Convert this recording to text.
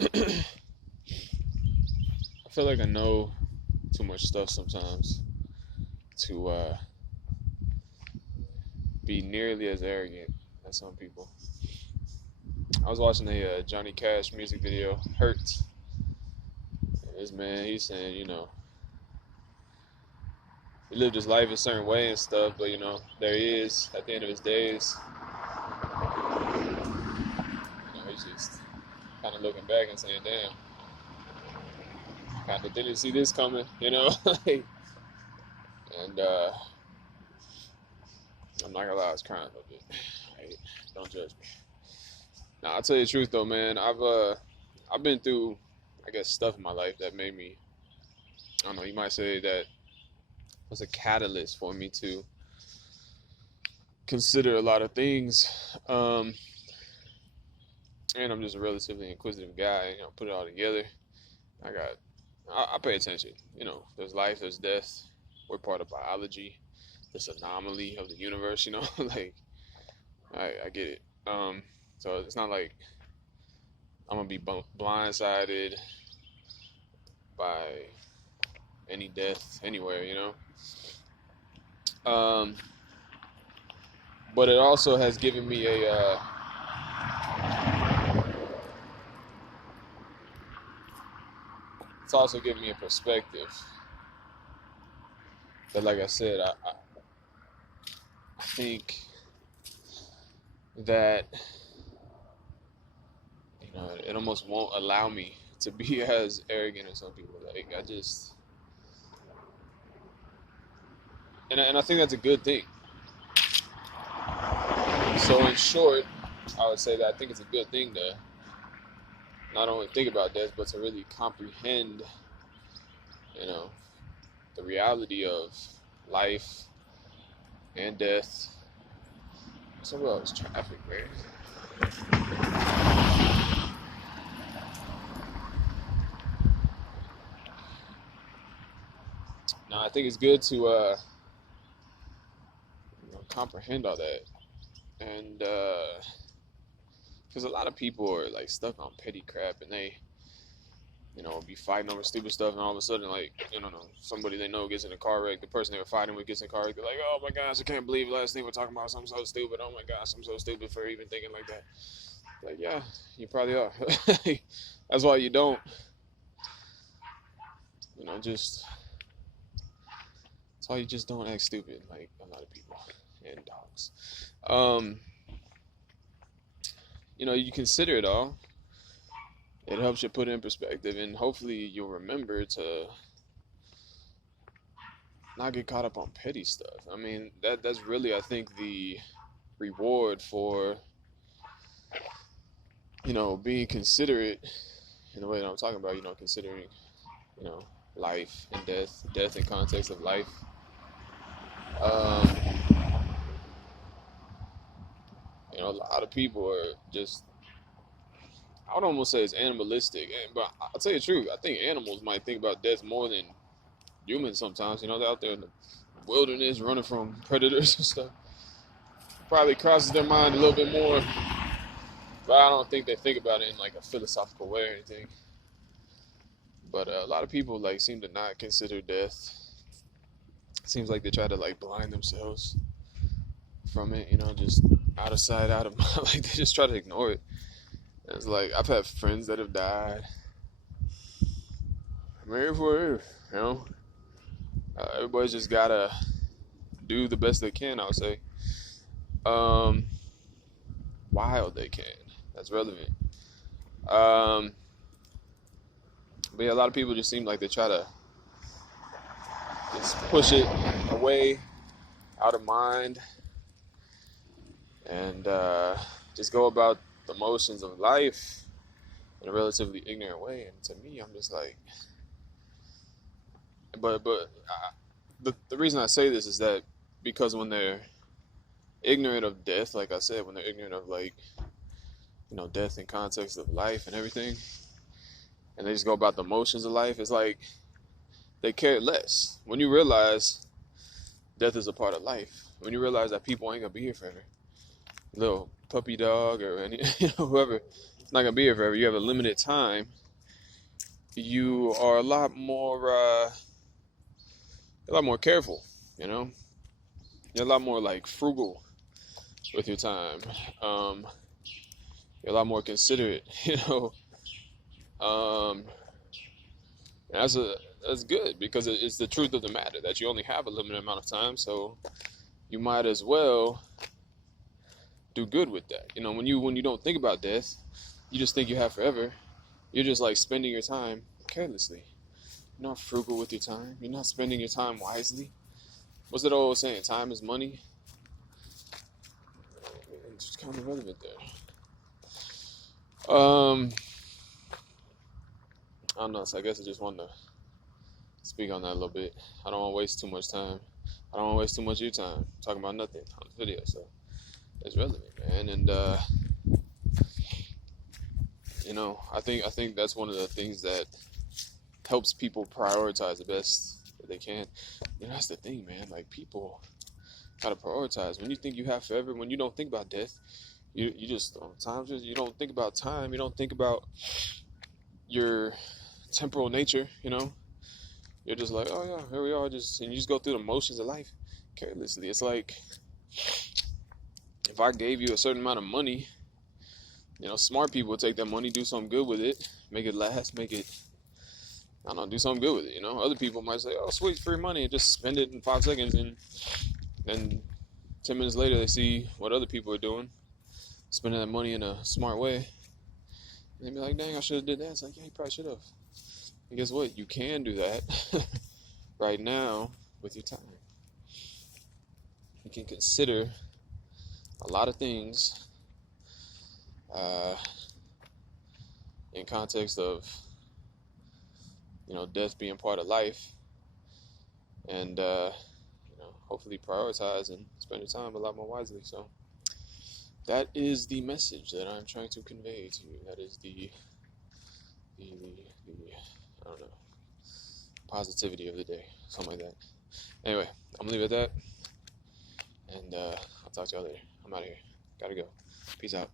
I feel like I know too much stuff sometimes to be nearly as arrogant as some people. I was watching a Johnny Cash music video, Hurt. And this man, he's saying, he lived his life a certain way and stuff, but there he is at the end of his days. He's just kind of looking back and saying, "Damn, kind of didn't see this coming," and I'm not gonna lie, I was crying a little bit. Hey, don't judge me. Now, I'll tell you the truth though, man. I've been through, I guess, stuff in my life that made me. I don't know. You might say that was a catalyst for me to consider a lot of things. And I'm just a relatively inquisitive guy. Put it all together. I pay attention. There's life, there's death. We're part of biology, this anomaly of the universe. Like I get it. So it's not like I'm gonna be blindsided by any death anywhere. But it also has given me it's also given me a perspective that, like I said, I think that it almost won't allow me to be as arrogant as some people. Like I just, and I think that's a good thing. So in short, I would say that I think it's a good thing to not only think about death, but to really comprehend, the reality of life and death. So well, it's traffic, man. Now I think it's good to comprehend all that, and because a lot of people are like stuck on petty crap, and they be fighting over stupid stuff, and all of a sudden, like, somebody they know gets in a car wreck, the person they were fighting with gets in a car wreck, they're like, "Oh my gosh, I can't believe last thing we're talking about something so stupid. Oh my gosh, I'm so stupid for even thinking like that." Like, yeah, you probably are. That's why you don't, just, that's why you just don't act stupid like a lot of people and dogs. You consider it all. It helps you put it in perspective, and hopefully you'll remember to not get caught up on petty stuff. I mean, that's really, I think, the reward for being considerate in the way that I'm talking about. Considering you know life and death in context of life. Um, a lot of people are just, I would almost say it's animalistic, but I'll tell you the truth. I think animals might think about death more than humans sometimes. They're out there in the wilderness running from predators and stuff. Probably crosses their mind a little bit more, but I don't think they think about it in like a philosophical way or anything. But a lot of people like seem to not consider death. It seems like they try to like blind themselves from it, just out of sight, out of mind. Like they just try to ignore it. And it's like I've had friends that have died. I'm here for it, everybody's just gotta do the best they can, I would say. While they can. That's relevant. But yeah, a lot of people just seem like they try to just push it away, out of mind, and just go about the motions of life in a relatively ignorant way. And to me, I'm just like, the reason I say this is that because when they're ignorant of death, like I said, when they're ignorant of like, death in context of life and everything, and they just go about the motions of life, it's like they care less. When you realize death is a part of life, when you realize that people ain't gonna be here forever, little puppy dog or any, whoever, it's not gonna be here forever. You have a limited time. You are a lot more careful. You know, you're a lot more like frugal with your time. Um, you're a lot more considerate. You know, um, that's a that's good because it's the truth of the matter that you only have a limited amount of time. So you might as well do good with that. You know, when you don't think about death, you just think you have forever. You're just like spending your time carelessly. You're not frugal with your time. You're not spending your time wisely. What's that old saying? Time is money. It's just kind of relevant there. I don't know. So I guess I just wanted to speak on that a little bit. I don't want to waste too much time. I don't want to waste too much of your time talking about nothing on the video. So it's relevant, man. And you know, I think that's one of the things that helps people prioritize the best that they can. You know, that's the thing, man. Like, people gotta prioritize. When you think you have forever, when you don't think about death, you just times you don't think about time. You don't think about your temporal nature. You know, you're just like, oh yeah, here we are. And you just go through the motions of life carelessly. It's like if I gave you a certain amount of money, you know, smart people would take that money, do something good with it, make it last, make it, I don't know, do something good with it. You know, other people might say, oh, sweet, free money, and just spend it in 5 seconds, and then 10 minutes later they see what other people are doing, spending that money in a smart way, and they be like, dang, I should have did that. It's like, yeah, you probably should have. And guess what? You can do that right now with your time. You can consider a lot of things in context of, you know, death being part of life, and you know, hopefully prioritize and spend your time a lot more wisely. So that is the message that I'm trying to convey to you. That is the I don't know, positivity of the day, something like that. Anyway, I'm gonna leave it at that, and I'll talk to y'all later. I'm out of here. Gotta go. Peace out.